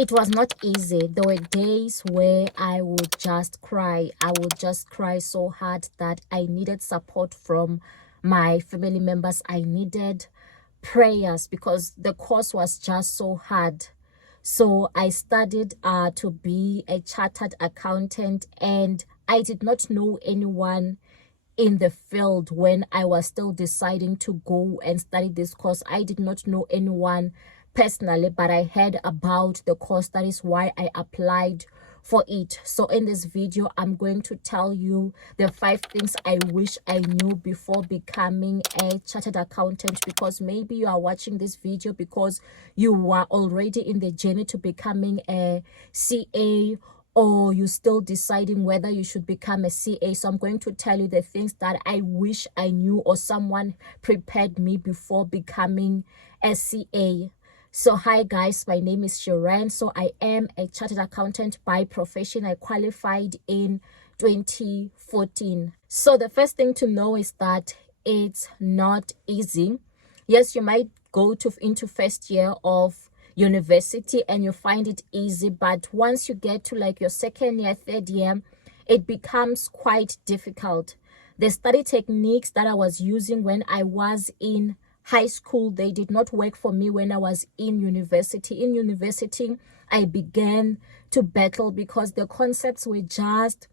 It was not easy. There were days where I would just cry. I would just cry so hard that I needed support from my family members. I needed prayers because the course was just so hard. So I studied to be a chartered accountant, and I did not know anyone in the field when I was still deciding to go and study this course. I did not know anyone personally, but I heard about the course. That is why I applied for it. So in this video, I'm going to tell you the 5 things I wish I knew before becoming a chartered accountant, because maybe you are watching this video because you are already in the journey to becoming a CA, or you're still deciding whether you should become a CA. So I'm going to tell you the things that I wish I knew or someone prepared me before becoming a CA. So hi guys, my name is XIREN. So I am a chartered accountant by profession. I qualified in 2014. So the first thing to know is that it's not easy. Yes, you might go into first year of university and you find it easy, but once you get to like your second year, third year, it becomes quite difficult. The study techniques that I was using when I was in high school, they did not work for me when I was in university. In university, I began to battle because the concepts were just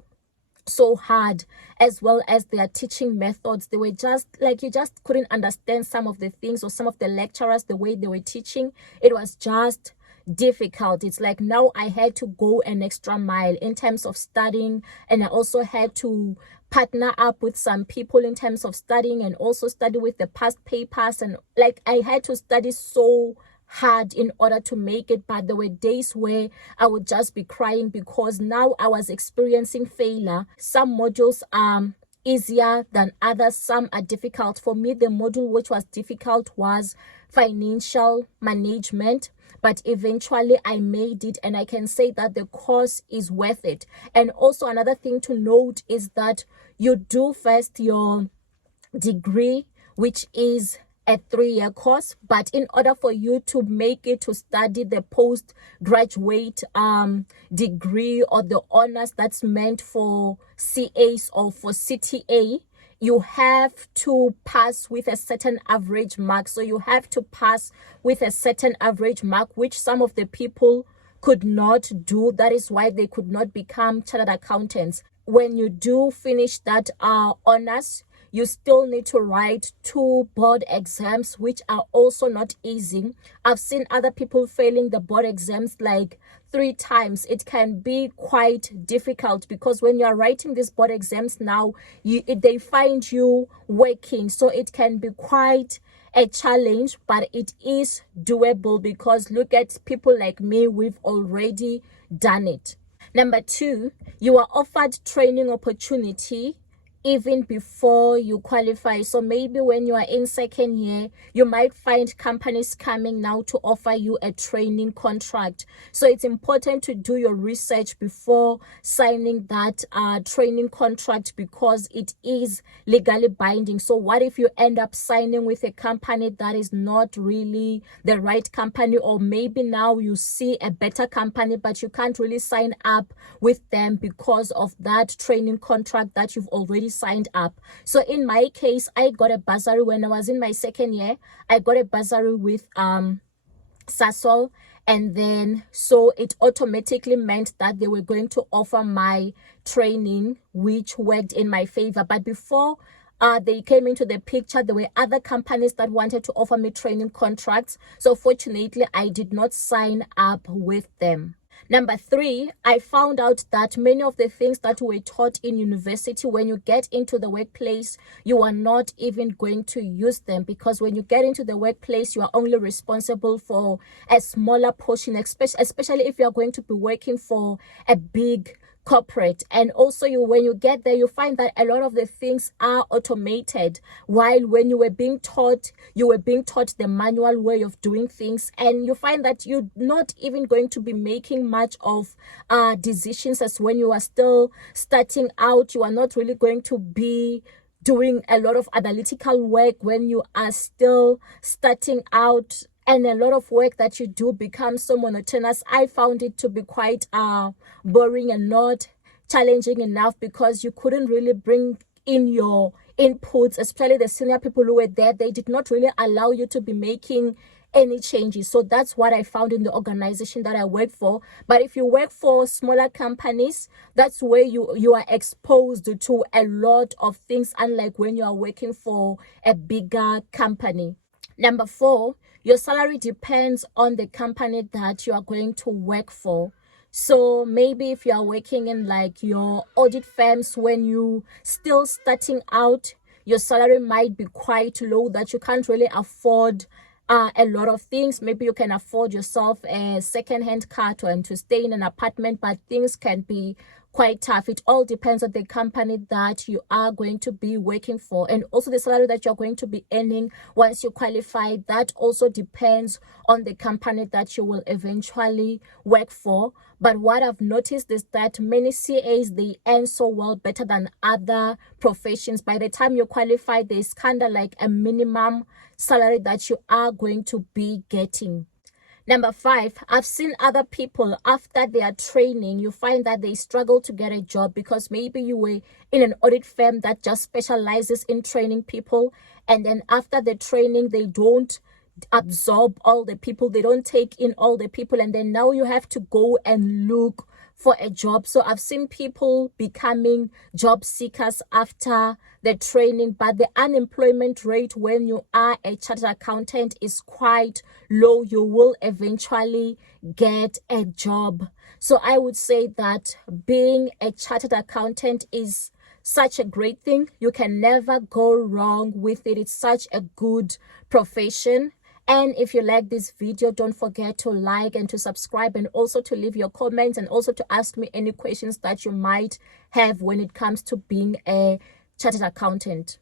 so hard, as well as their teaching methods. They were just like, you just couldn't understand some of the things, or some of the lecturers, the way they were teaching. It was just difficult. It's like now I had to go an extra mile in terms of studying, and I also had to partner up with some people in terms of studying, and also study with the past papers, and like I had to study so hard in order to make it. But there were days where I would just be crying because now I was experiencing failure. Some modules are easier than others, some are difficult. For me, the module which was difficult was financial management, but eventually I made it, and I can say that the course is worth it. And also another thing to note is that you do first your degree, which is a 3-year course, but in order for you to make it to study the postgraduate degree or the honors that's meant for CAs or for CTA, you have to pass with a certain average mark. So you have to pass with a certain average mark, which some of the people could not do. That is why they could not become chartered accountants. When you do finish that honors, you still need to write 2 board exams, which are also not easy. I've seen other people failing the board exams like 3 times. It can be quite difficult because when you are writing these board exams now, they find you working. So it can be quite a challenge, but it is doable because look at people like me, we've already done it. Number 2, you are offered training opportunity even before you qualify. So maybe when you are in second year, you might find companies coming now to offer you a training contract. So it's important to do your research before signing that training contract, because it is legally binding. So what if you end up signing with a company that is not really the right company, or maybe now you see a better company but you can't really sign up with them because of that training contract that you've already signed up. So in my case, I got a bursary when I was in my second year. I got a bursary with SASOL, and then so it automatically meant that they were going to offer my training, which worked in my favor. But before they came into the picture, there were other companies that wanted to offer me training contracts. So fortunately, I did not sign up with them. Number 3, I found out that many of the things that were taught in university, when you get into the workplace, you are not even going to use them, because when you get into the workplace, you are only responsible for a smaller portion, especially if you are going to be working for a big corporate. And also when you get there, you find that a lot of the things are automated, while when you were being taught the manual way of doing things, and you find that you're not even going to be making much of decisions as when you are still starting out. You are not really going to be doing a lot of analytical work when you are still starting out and a lot of work that you do becomes so monotonous. I found it to be quite boring and not challenging enough, because you couldn't really bring in your inputs, especially the senior people who were there. They did not really allow you to be making any changes. So that's what I found in the organization that I work for. But if you work for smaller companies, that's where you are exposed to a lot of things, unlike when you are working for a bigger company. Number 4, your salary depends on the company that you are going to work for. So maybe if you are working in like your audit firms, when you still starting out, your salary might be quite low, that you can't really afford a lot of things. Maybe you can afford yourself a second-hand car and to stay in an apartment, but things can be quite tough. It all depends on the company that you are going to be working for, and also the salary that you're going to be earning once you qualify. That also depends on the company that you will eventually work for. But what I've noticed is that many CAs, they earn so well, better than other professions. By the time you qualify, there's kind of like a minimum salary that you are going to be getting. Number 5, I've seen other people after their training, you find that they struggle to get a job because maybe you were in an audit firm that just specializes in training people, and then after the training, they don't absorb all the people, they don't take in all the people, and then now you have to go and look for a job. So I've seen people becoming job seekers after the training, but the unemployment rate when you are a chartered accountant is quite low. You will eventually get a job. So I would say that being a chartered accountant is such a great thing. You can never go wrong with it. It's such a good profession. And if you like this video, don't forget to like and to subscribe, and also to leave your comments, and also to ask me any questions that you might have when it comes to being a chartered accountant.